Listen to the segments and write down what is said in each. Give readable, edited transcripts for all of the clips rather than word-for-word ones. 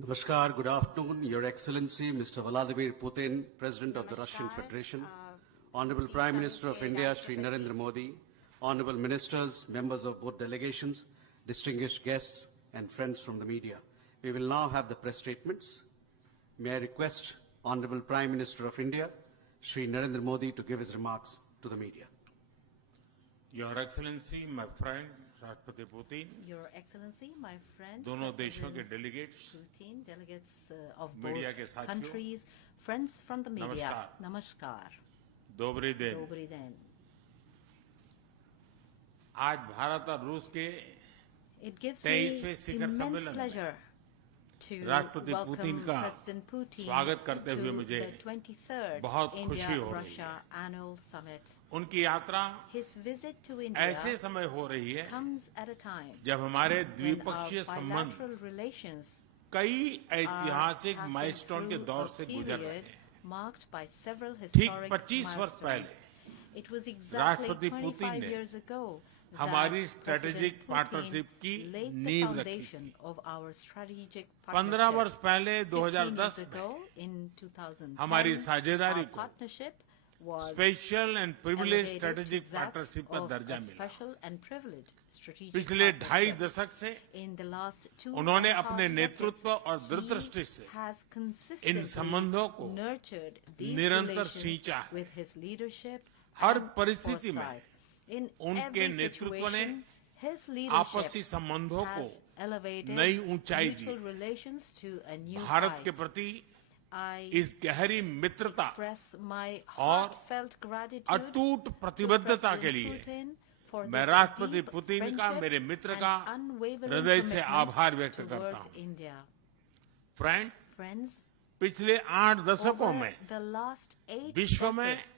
Namaskar, good afternoon, Your Excellency, Mr. Vladimir Putin, President of the Russian Federation, Honorable Prime Minister of India, Shri Narendra Modi, Honorable Ministers, members of both delegations, distinguished guests, and friends from the media. We will now have the press statements. May I request Honorable Prime Minister of India, Shri Narendra Modi, to give his remarks to the media. Your Excellency, my friend, राष्ट्रपति Putin, Your Excellency, my friend, दोनों देशों के President delegates, Putin, delegates of media के both साथियों, countries, friends from the media, नमस्कार। Namaskar, दोबरी दिन। Dobry den. आज भारत और रूस के It gives 23वें me शिखर immense सम्मेलन में pleasure to राष्ट्रपति पुतिन welcome का President Putin स्वागत करते हुए to मुझे the 23rd बहुत खुशी हो रही India-Russia है। Annual Summit. उनकी यात्रा His visit to India ऐसे समय हो रही है comes at a time जब हमारे when our द्विपक्षीय संबंध bilateral relations कई ऐतिहासिक passing माइलस्टोन के through दौर a से गुजर रहे period हैं। marked by several ठीक historic 25 वर्ष पहले milestones. It was exactly राष्ट्रपति पुतिन 25 ने years ago हमारी that strategic President partnership Putin की laid the नींव रखी foundation थी। of our strategic 15 वर्ष partnership. पहले 15 2010 years में ago, in 2010, हमारी साझेदारी our को partnership was special and privilege elevated strategic to that partnership का of दर्जा a मिला। special and privileged strategic पिछले ढाई partnership. दशक से In the last 2 उन्होंने and a half अपने decades, नेतृत्व और he दूरदृष्टि से has इन consistently संबंधों को nurtured these निरंतर relations सींचा है। with his leadership हर and परिस्थिति में foresight. In उनके every नेतृत्व ने situation, his आपसी leadership संबंधों को has elevated नई ऊंचाई दी। mutual relations to a new Bharat के height. प्रति I इस गहरी मित्रता express my और heartfelt gratitude अटूट to प्रतिबद्धता के President लिए Putin for मैं this राष्ट्रपति deep पुतिन का friendship मेरे मित्र and का unwavering हृदय से commitment आभार व्यक्त करता towards हूं। India. फ्रेंड, Friends, पिछले 8 दशकों over में the last 8 विश्व में decades,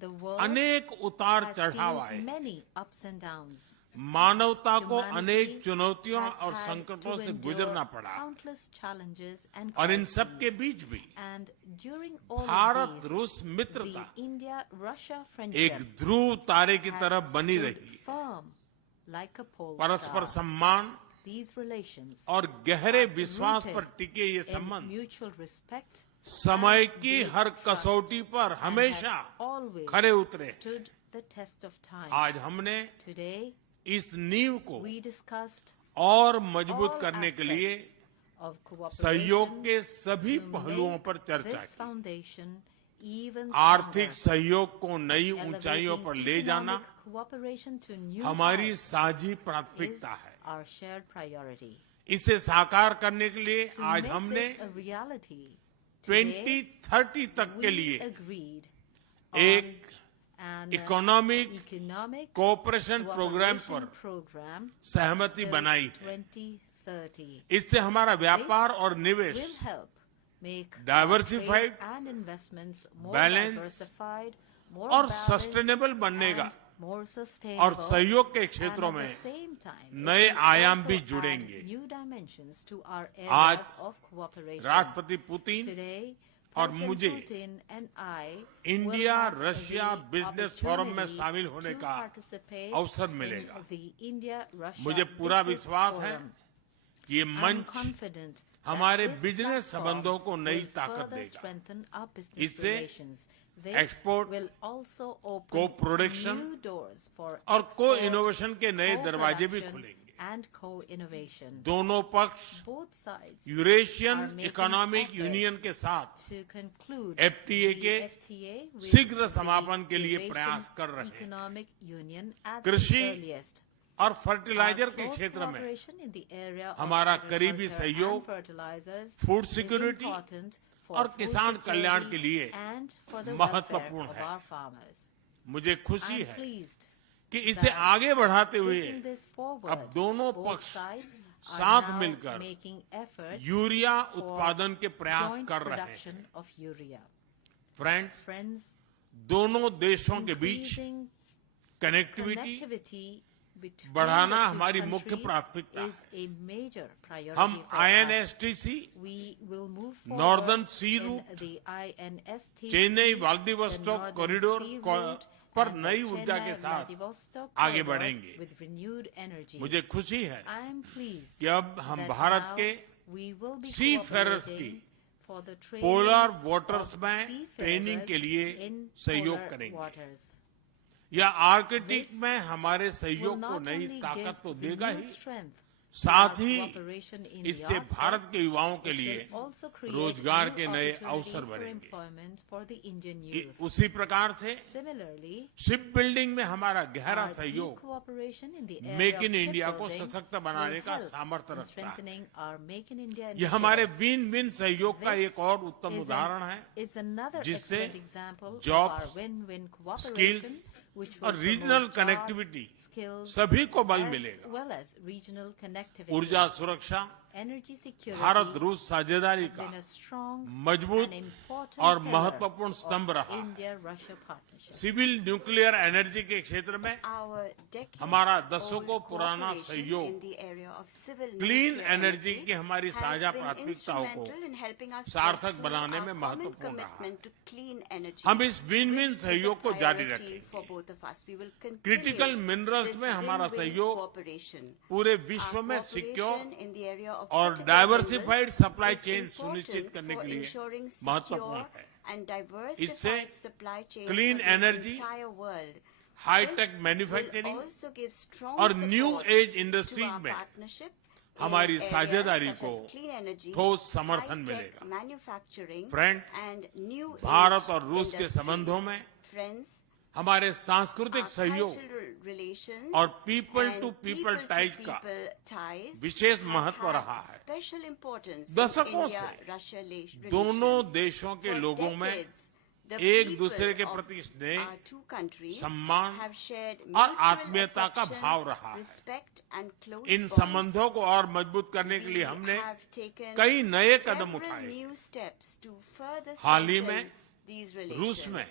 the world अनेक उतार has चढ़ाव आए। seen many ups and downs. मानवता को Humanity अनेक चुनौतियों has और had संकटों to से endure गुजरना पड़ा countless challenges and और इन crises. सब के बीच भी And during all Bharat of these, रूस the मित्रता India-Russia एक friendship ध्रुव तारे की has तरफ बनी stood रही। firm like a pole परस्पर star. सम्मान These relations और गहरे are विश्वास rooted पर टिके ये in संबंध mutual respect समय and की deep हर trust कसौटी पर and हमेशा have always खरे उतरे। stood the test of time. आज हमने Today, इस नींव को we discussed और मजबूत all करने के लिए aspects of cooperation सहयोग के सभी to पहलुओं make पर चर्चा this की। foundation even आर्थिक stronger. सहयोग को नई ऊंचाइयों Elevating पर ले जाना economic cooperation to new हमारी heights साझी is प्राथमिकता है। our shared priority. इसे साकार करने के लिए To आज make हमने this a reality, today 2030 तक के we लिए agreed एक an economic economic cooperation program cooperation पर program सहमति till बनाई है। 2030. इससे हमारा व्यापार और निवेश Will help make Diversified, our trade and investments more balanced diversified, more और balanced सस्टेनेबल बनने का and more और sustainable, सहयोग के and क्षेत्रों at the में same time, नए it will आयाम also भी add जुड़ेंगे। new dimensions to our आज areas of cooperation. राष्ट्रपति पुतिन Today, और President मुझे Putin and I India will have Russia the business forum में opportunity शामिल होने to का participate अवसर in मिलेगा। the India-Russia मुझे पूरा Business विश्वास है Forum. कि ये I'm मंच confident that हमारे this बिजनेस platform संबंधों को नई will ताकत further देगा। strengthen our business इससे relations. This export, will also open co-production new doors for और export, को-इनोवेशन के नए दरवाजे भी co-production खुलेंगे। and co-innovation. दोनों पक्ष Both sides are Eurasian making economic efforts union के साथ to conclude FTA the के FTA with शीघ्र the समापन के लिए Eurasian प्रयास कर रहे हैं। Economic Union at कृषि the earliest. और फर्टिलाइजर Our के close क्षेत्र में cooperation in the area of हमारा करीबी agriculture सहयोग, and fertilizers food is security important for और food किसान कल्याण security के लिए and for the महत्वपूर्ण welfare of है। our farmers. मुझे खुशी I'm है pleased कि इसे आगे बढ़ाते हुए taking this forward. अब दोनों Both पक्ष sides are साथ now मिलकर making efforts यूरिया for उत्पादन के प्रयास joint कर रहे हैं। production of urea. Friends, Friends, दोनों देशों के बीच increasing कनेक्टिविटी connectivity between बढ़ाना the two हमारी मुख्य countries प्राथमिकता is a major priority हम for us. INSTC, We will move forward Northern Sea in Route, the INSTC, Chennai the Vladivostok Northern corridor Sea Route, पर and the नई ऊर्जा के Chennai साथ Vladivostok आगे corridors बढ़ेंगे। with renewed energy. मुझे खुशी है I am pleased कि अब हम that भारत now के We will be seafarers cooperating for the training polar waters of में seafarers ट्रेनिंग के लिए in सहयोग polar करेंगे। waters. या आर्कटिक This में हमारे Will सहयोग को not नई only ताकत तो give देगा renewed ही, strength to साथ our ही cooperation in the इससे Arctic, भारत के युवाओं के it लिए will also create रोजगार new के नए opportunities अवसर for बनेंगे। employment for the Indian इ- youth. उसी प्रकार से Similarly, शिप बिल्डिंग में हमारा गहरा our deep सहयोग cooperation in the area make of in India को shipbuilding सशक्त बनाने will का help सामर्थ्य in रखता है। strengthening our Make in India ये हमारे initiative. विन विन सहयोग का This एक और उत्तम is उदाहरण है, is another जिससे excellent example of jobs, our win-win cooperation, skills which और will regional promote connectivity jobs, skills, सभी को बल as मिलेगा। well as regional connectivity. ऊर्जा सुरक्षा, Energy security भारत रूस साझेदारी has का been a strong मजबूत and important और pillar महत्वपूर्ण स्तंभ of रहा है। India-Russia partnership. Civil nuclear energy के क्षेत्र में Our decades हमारा old दशकों पुराना cooperation सहयोग in the area of civil clean nuclear energy energy की हमारी has साझा been प्राथमिकताओं को instrumental in helping us सार्थक pursue बनाने our में common महत्वपूर्ण रहा है। commitment to clean energy, हम इस विन-विन which is a सहयोग को जारी priority for रखेंगे। both of us. We will continue critical minerals this में हमारा win-win सहयोग cooperation. पूरे विश्व Our में secure cooperation in the area of और critical diversified minerals supply is chain important सुनिश्चित करने for के लिए ensuring महत्वपूर्ण secure है। and इससे diversified supply chains clean for the energy, entire world. Hi tech This manufacturing will also give strong और new support as to industries our में partnership in हमारी areas साझेदारी such को as clean energy, ठोस समर्थन high-tech मिलेगा। manufacturing Friends, and new Bharat age और रूस के industries. संबंधों में Friends, हमारे सांस्कृतिक our सहयोग cultural relations और people and to people ties का people ties विशेष have महत्व had रहा है। special importance in दशकों India-Russia दोनों relations. देशों के For लोगों में decades, the एक people दूसरे के of प्रति स्नेह, our two countries सम्मान have shared और mutual आत्मीयता का affection, भाव रहा है। respect and close इन bonds. संबंधों को और मजबूत करने के लिए We हमने have taken कई नए कदम several उठाए। new steps to further हाल ही strengthen में these रूस relations. में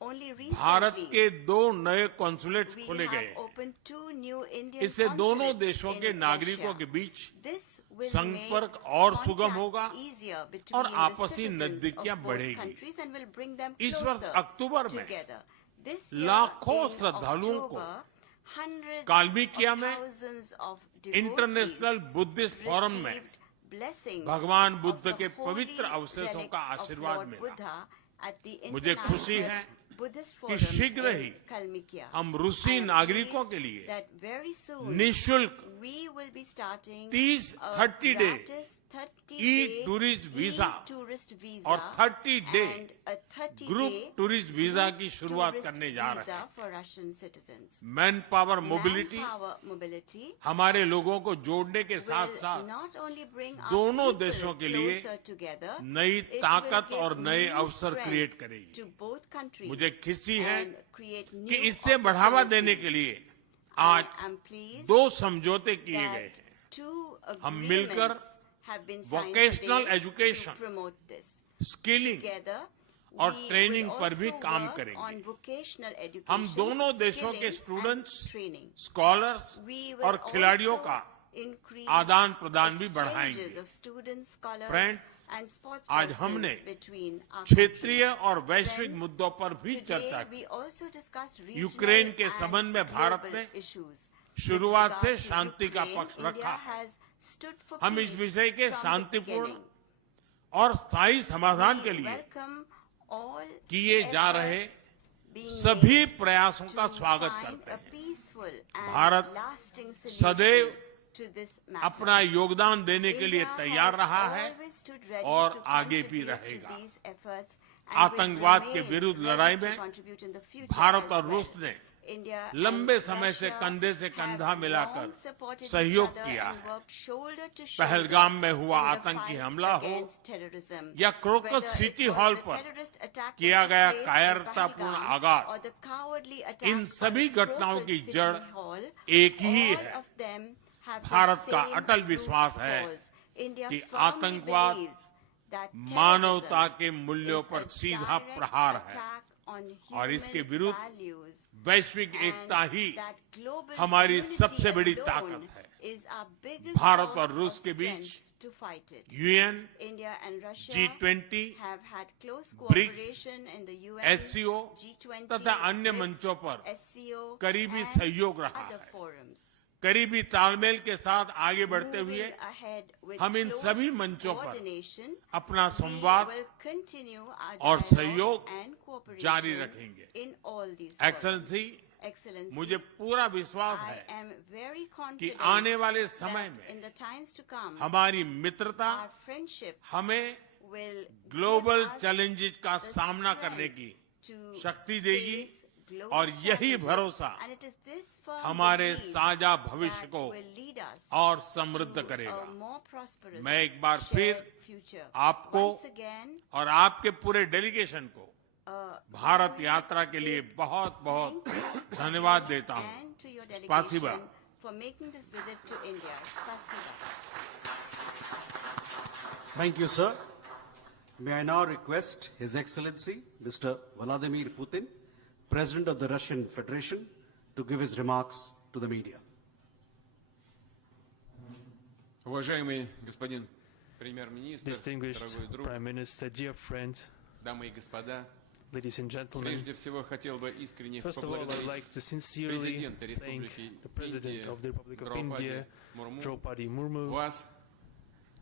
Only भारत recently, के 2 नए कॉन्सुलेट्स we खोले have गए। opened 2 new Indian इससे दोनों consulates देशों in के नागरिकों Russia. के बीच This will संपर्क make और सुगम contacts होगा easier और between the आपसी citizens नजदीकियां of both बढ़ेगी। countries and will bring them इस वर्ष closer अक्टूबर में together. This year लाखों in श्रद्धालुओं को October, hundreds काल्मिकिया of में thousands of international devotees Buddhist forum में received blessings भगवान of बुद्ध the के holy पवित्र अवशेषों का relics of आशीर्वाद Lord मिला। Buddha at the मुझे खुशी International है Buddhist कि Forum शीघ्र in ही Kalmykia. हम रूसी I am नागरिकों pleased के लिए that very soon निःशुल्क we will be starting 30 a 30 day gratis 30 e-tourist visa e-tourist visa और 30 day and a 30 group day tourist visa की tourist शुरुआत करने जा रहे visa हैं। for Russian citizens. Man power mobility Manpower mobility हमारे लोगों को जोड़ने के साथ will साथ not only bring our दोनों people देशों के लिए closer together, नई it will ताकत give और नए new अवसर strength क्रिएट करेगी। to both countries मुझे खुशी है and create कि new इससे बढ़ावा देने opportunities. के लिए I आज am pleased 2 समझौते किए गए that हैं। 2 हम मिलकर agreements have been signed vocational today education, to promote this. Skilling Together, और we ट्रेनिंग will पर भी also काम work करेंगे। on vocational education, हम दोनों देशों के skilling students, and training. Scholars We will और खिलाड़ियों also का increase आदान प्रदान भी exchanges बढ़ाएंगे। of students, scholars, Friends, and sports आज persons हमने between our क्षेत्रीय countries. और वैश्विक Friends, मुद्दों पर भी चर्चा Today की। we also discussed Ukraine regional के and संबंध में भारत global ने issues. शुरुआत With से regard to शांति का Ukraine, पक्ष रखा India है। has stood for हम इस peace विषय के from the शांतिपूर्ण beginning. और स्थायी समाधान के We लिए welcome all किए जा रहे efforts being सभी made प्रयासों का to स्वागत find करते a हैं। peaceful and भारत lasting सदैव solution to this matter. अपना योगदान देने के लिए India तैयार has रहा है always stood ready और to आगे भी contribute to रहेगा। these efforts and will आतंकवाद के remain विरुद्ध ready लड़ाई to में contribute in the future Bharat as और well. रूस ने India लंबे and समय से Russia कंधे से have कंधा मिलाकर long supported each सहयोग other किया and है। worked shoulder to shoulder Pahalgam में हुआ in the आतंकी fight हमला हो against terrorism. या crocus Whether city it was hall the पर terrorist attack that किया took गया place in कायरतापूर्ण Pahalgam आगाज, or the cowardly attack इन सभी on घटनाओं की Crocus जड़ City Hall, एक ही all है। of them have the Bharat का same अटल root विश्वास है cause. India कि firmly आतंकवाद believes that मानवता terrorism के मूल्यों is पर a सीधा direct प्रहार है attack on और इसके human विरुद्ध values. वैश्विक And एकता ही that global हमारी unity सबसे बड़ी alone ताकत है। is our biggest भारत source और रूस of के बीच strength to fight it. UN, India and Russia G20, have had close BRICS, cooperation in the UN, SCO G20, तथा अन्य BRICS, मंचों पर SCO, करीबी and सहयोग रहा other है। forums. करीबी तालमेल के साथ आगे बढ़ते moving हुए ahead with हम इन close सभी मंचों पर coordination, अपना we संवाद will continue our और dialogue सहयोग and cooperation जारी रखेंगे। in all these excellency, forums. Excellency, मुझे पूरा विश्वास I है am very कि confident आने वाले समय that in में the times to come, हमारी मित्रता our friendship हमें will global give us challenges का the सामना strength करने की to शक्ति देगी face global और यही challenges. भरोसा And it is this firm हमारे belief साझा भविष्य that को will lead us और समृद्ध to करेगा। a more prosperous मैं एक बार shared फिर future. आपको Once again, और आपके पूरे डेलीगेशन को भारत यात्रा के लिए बहुत बहुत धन्यवाद देता हूँ। and to your Spasiba. delegation for making this visit to India. Spasiba. Thank you, sir. May I now request His Excellency, Mr. Vladimir Putin, President of the Russian Federation, to give his remarks to the media. Уважаемый господин премьер-министр, Distinguished дорогой друг, Prime Minister, dear friend, дамы и господа, ladies and gentlemen, прежде всего хотел бы искренне first of all, I'd поблагодарить like to sincerely президента thank Республики the President Индия of the Republic of Драупади India, Мурму, Draupadi Murmu, вас,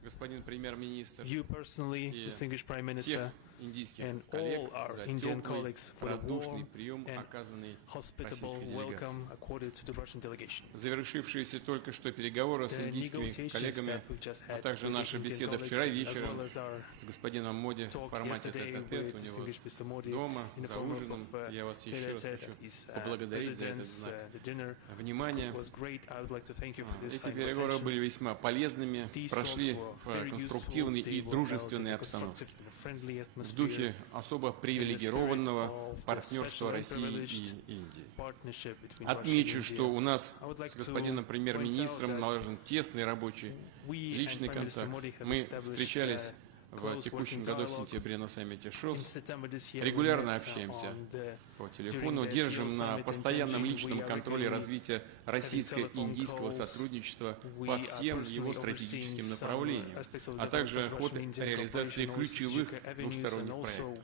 господин премьер-министр, you personally, и distinguished Prime всех Minister, индийских and коллег all our за Indian теплый, colleagues for the радушный warm прием, and оказанный hospitable российской делегации. welcome accorded to the Russian delegation. Завершившиеся только что переговоры с The индийскими negotiations коллегами, that we've just а had также with наша Indian беседа colleagues, вчера as вечером well as our с господином Моди в talk формате yesterday тет-а-тет with у него distinguished Mr. Modi дома in the за form ужином. of Я вас еще раз tete-a-tete хочу at his поблагодарить за этот residence. знак The dinner внимания. was great. I would like to thank you for this Эти sign of переговоры attention. были весьма полезными, These прошли talks were very в useful. конструктивной They и were held дружественной in a обстановке, constructive and friendly в atmosphere, духе особо привилегированного of the партнерства special России privileged и Индии. partnership between Russia and Отмечу, India. что у нас I would like с to господином point премьер-министром out that налажен тесный рабочий we личный and Prime Minister контакт. Modi have Мы established, встречались в close текущем working году в dialogue. сентябре на саммите In ШОС. September this year, we Регулярно met, общаемся on the по телефону, During the держим SEAL на Summit in постоянном Tianjin, личном we are контроле regularly развития российско-индийского calls. сотрудничества We по are всем его personally стратегическим overseeing some направлениям, aspects of а the также development of ход Russian-Indian реализации cooperation on ключевых strategic avenues, двусторонних and проектов. also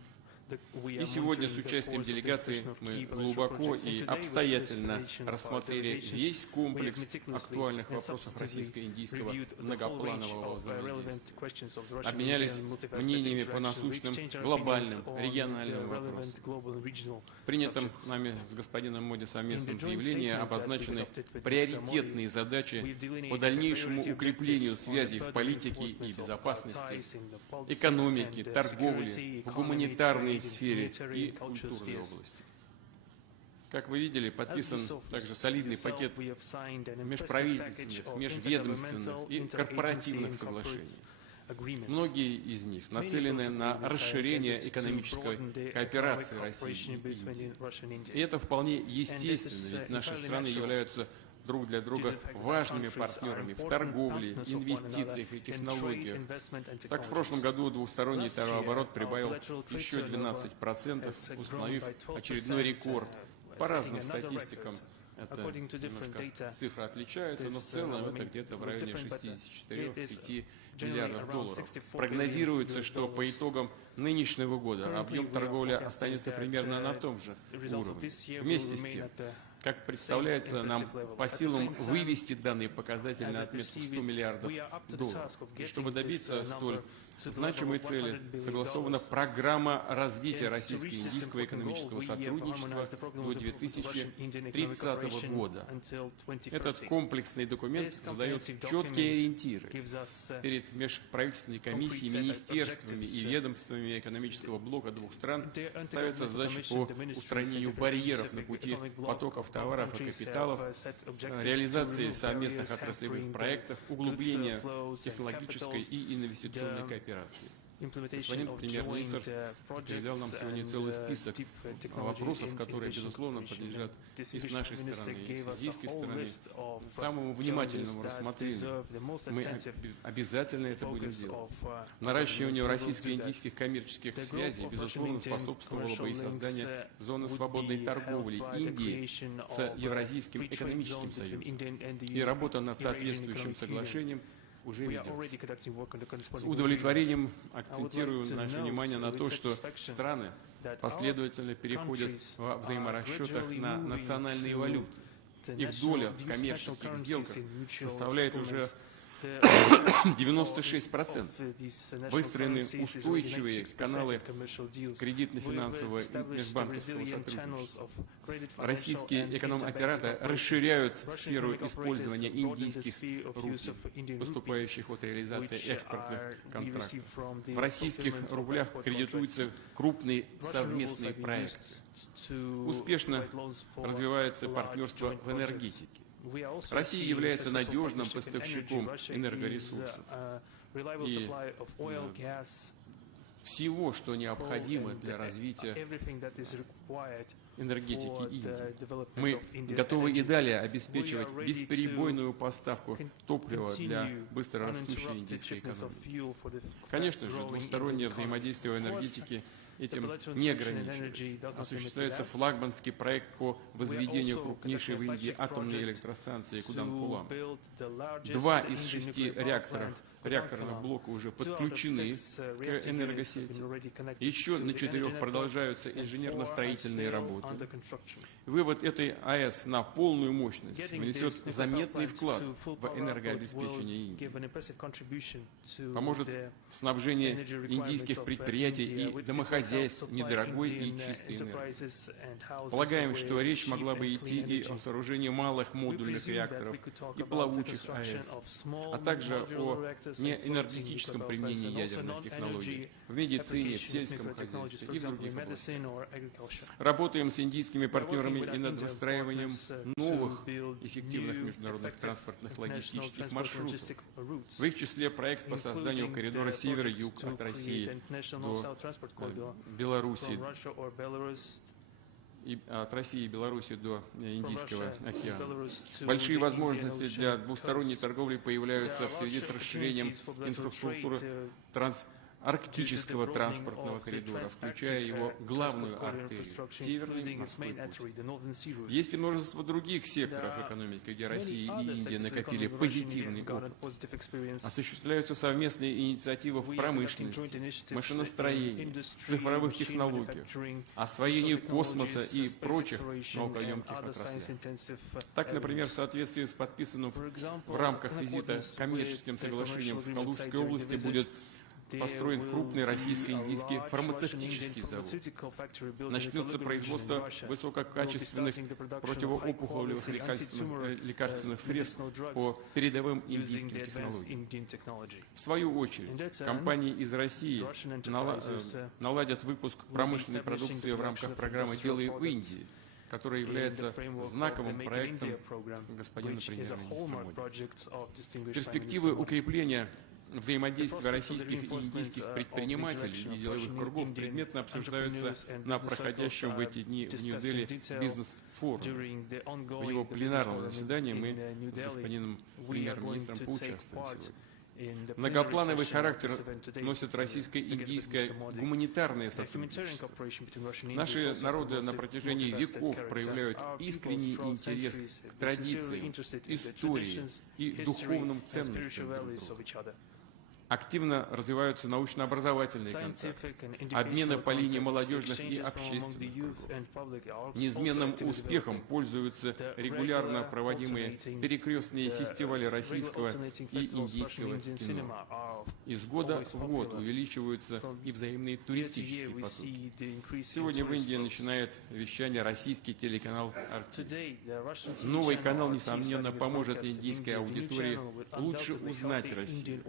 we И are сегодня с monitoring the участием course of делегации implementation of мы key bilateral глубоко projects. And и today, with обстоятельно participation of our рассмотрели delegations, весь we have комплекс meticulously актуальных and вопросов substantively российско-индийского reviewed the whole range многопланового of взаимодействия. relevant questions of the Russian-Indian Обменялись multifaceted мнениями по interaction. We насущным exchanged our глобальным opinions on региональным the relevant вопросам. global and regional В принятом subjects. нами с господином Моди совместном In the joint заявлении statement that обозначены we've adopted with Mr. приоритетные Modi, задачи we've delineated по the дальнейшему priority укреплению objectives on the связей в further политике и reinforcement of our безопасности, ties in the politics экономике, and, торговле, security, в economy, гуманитарной trade, сфере military и and cultural культурной spheres. области. Как вы видели, As подписан you saw также солидный yourself, пакет we have signed an impressive межправительственных, package of межведомственных intergovernmental, и interagency корпоративных and соглашений. corporate agreements. Многие из них Many of нацелены those на agreements are расширение intended to экономической broaden the кооперации economic России cooperation и between Индии. Russia and India. И это вполне is, естественно, ведь наши entirely страны natural. являются друг для друга Due to the fact that важными countries are партнерами в important торговле, partners of one инвестициях и another in технологиях. trade, investment and Так, в прошлом technologies. году двусторонний Last товарооборот year, прибавил our bilateral trade еще turnover 12%, has установив grown by 12%, очередной рекорд. По setting разным another статистикам record. это According to different немножко data, цифры отличаются, но в this целом это number где-то в may районе look different, but 64-5 generally миллиардов around долларов. 64 Прогнозируется, billion что по US итогам нынешнего года Currently, объем we are торговли forecasting останется that, примерно на том же the results of уровне. this year will Вместе с remain тем, at the как представляется нам impressive level. по At the силам same time, вывести данный показатель as на I отметку perceive 100 it, миллиардов we are up to the долларов. task of И getting чтобы this, добиться столь number to the значимой level of цели, $100 billion. согласована программа развития And to reach российско-индийского this important экономического goal, we have сотрудничества harmonized the program до of the Russian-Indian economic 2030 cooperation года. until 2030. Этот комплексный документ This задает comprehensive четкие document ориентиры gives us, перед межправительственной комиссией, concrete set of министерствами и objectives. ведомствами экономического блока двух стран The ставятся Intergovernmental задачи Commission, по the ministries устранению of the барьеров на Pacific пути Economic Bloc потоков of товаров и countries капиталов, have set objectives реализации to remove совместных barriers отраслевых hampering проектов, the углубления goods flows and технологической capitals, и инвестиционной the кооперации. implementation Господин of премьер-министр joint передал нам projects сегодня and целый список deep technology вопросов, которые, integration безусловно, cooperation. подлежат и с Distinguished нашей Prime Minister стороны, и gave с us a индийской whole стороны list of самому challenges внимательному that рассмотрению. deserve the most Мы attentive обязательно это будем focus делать. of Наращиванию we will do that. российско-индийских коммерческих The growth связей, of безусловно, Russian-Indian способствовало бы и commercial созданию links, зоны would свободной be торговли helped by the Индии creation с of Евразийским free trade экономическим zone between союзом. India and the И работа над Eurasian соответствующим Economic Union. соглашением уже We are already ведется. conducting work on the С corresponding удовлетворением agreements. акцентирую to наше note внимание на with то, что satisfaction страны that our последовательно переходят countries во взаиморасчетах are на gradually национальные moving валюты. их доля в коммерческих сделках составляет уже 96%. Выстроены устойчивые каналы кредитно-финансового и межбанковского сотрудничества. Российские эконом-операторы расширяют сферу использования индийских рупий, поступающих от реализации экспортных контрактов. В российских рублях кредитуются крупные совместные проекты. Успешно развивается партнерство в энергетике. Россия является надежным поставщиком энергоресурсов. И всего, что необходимо для развития энергетики Индии. Мы готовы и далее обеспечивать бесперебойную поставку топлива для быстро растущей индийской экономики. Конечно же, двустороннее взаимодействие в энергетике этим не ограничивается. Осуществляется флагманский проект по возведению крупнейшей в Индии атомной электростанции Куданкулам. 2 из 6 реакторных блоков уже подключены к энергосети. Еще на 4 продолжаются инженерно-строительные работы. Вывод этой АЭС на полную мощность внесет заметный вклад в энергообеспечение Индии. Поможет в снабжении индийских предприятий и домохозяйств недорогой и чистой энергией. Полагаем, что речь могла бы идти и о сооружении малых модульных реакторов и плавучих АЭС, а также о неэнергетическом применении ядерных технологий в медицине, в сельском хозяйстве и в других областях. Работаем с индийскими партнерами и над выстраиванием новых эффективных международных транспортных логистических маршрутов. В их числе проект по созданию коридора север-юг от России до Беларуси, от России и Беларуси до Индийского океана. Большие возможности для двусторонней торговли появляются в связи с расширением инфраструктуры арктического транспортного коридора, включая его главную артерию – Северный морской путь. Есть и множество других секторов экономики, где Россия и Индия накопили позитивный опыт. Осуществляются совместные инициативы в промышленности, машиностроении, цифровых технологиях, освоении космоса и прочих наукоемких отраслях. Так, например, в соответствии с подписанным в рамках визита коммерческим соглашением в Калужской области будет построен крупный российско-индийский фармацевтический завод. Начнется производство высококачественных противоопухолевых лекарственных средств по передовым индийским технологиям. В свою очередь, компании из России наладят выпуск промышленной продукции в рамках программы «Делай в Индии», которая является знаковым проектом господина премьер-министра Моди. Перспективы укрепления взаимодействия российских и индийских предпринимателей и деловых кругов предметно обсуждаются на проходящем в эти дни в Нью-Дели бизнес-форуме. В его пленарном заседании мы с господином премьер-министром поучаствуем сегодня. Многоплановый характер носит российско-индийское гуманитарное сотрудничество. Наши народы на протяжении веков проявляют искренний интерес к традициям, истории и духовным ценностям друг друга. Активно развиваются научно-образовательные контакты, обмены по линии молодежных и общественных кругов. Неизменным успехом пользуются регулярно проводимые перекрестные фестивали российского и индийского кино. Из года в год увеличиваются и взаимные туристические потоки. Сегодня в Индии начинает вещание российский телеканал «Арти». Новый канал, несомненно, поможет индийской аудитории лучше узнать Россию,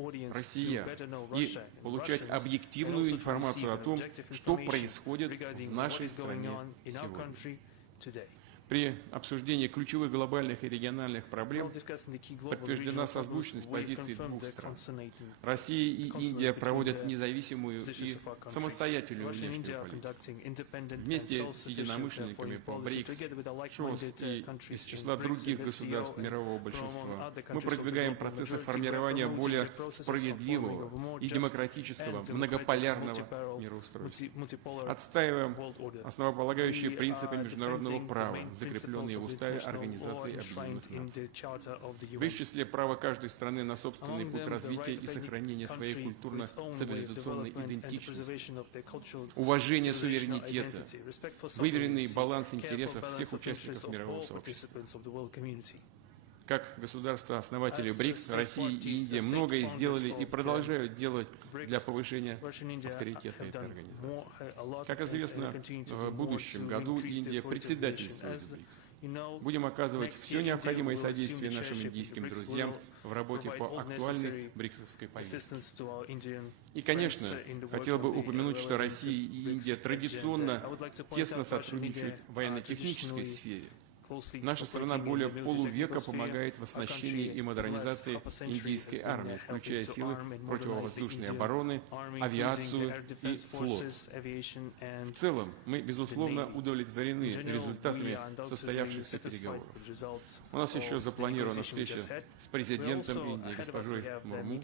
и получать объективную информацию о том, что происходит в нашей стране сегодня. При обсуждении ключевых глобальных и региональных проблем подтверждена созвучность позиций двух стран. Россия и Индия проводят независимую и самостоятельную внешнюю политику. Вместе с единомышленниками по БРИКС, ШОС и из числа других государств мирового большинства мы продвигаем процессы формирования более справедливого и демократического многополярного мироустройства. Отстаиваем основополагающие принципы международного права, закрепленные в Уставе Организации Объединенных Наций. В их Nation. числе право каждой страны на собственный путь развития и сохранения своей культурно-цивилизационной идентичности, уважение суверенитета, выверенный баланс интересов всех участников мирового сообщества. Как государства-основатели БРИКС, Россия и Индия многое сделали и продолжают делать для повышения авторитета этой организации. Как известно, в будущем году Индия председательствует БРИКС. Будем оказывать все необходимое содействие нашим индийским друзьям в работе по актуальной бриксовской повестке. И, конечно, хотел бы упомянуть, что Россия и Индия традиционно тесно сотрудничают в военно-технической сфере. Наша страна более полувека помогает в оснащении и модернизации индийской армии, включая силы противовоздушной обороны, авиацию и флот. В целом, мы, безусловно, удовлетворены результатами состоявшихся переговоров. У нас еще запланирована встреча с президентом Индии, госпожой Мурму,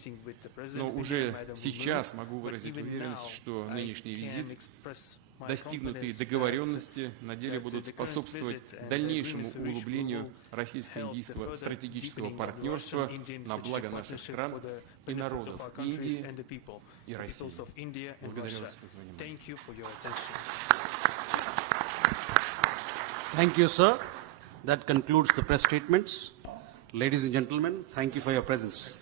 но уже сейчас могу выразить уверенность, что нынешний визит, достигнутые договоренности на деле будут способствовать дальнейшему углублению российско-индийского стратегического партнерства на благо наших стран и народов Индии и России. Благодарю вас за внимание. Thank you, sir. That concludes the press statements. Ladies and gentlemen, thank you for your presence.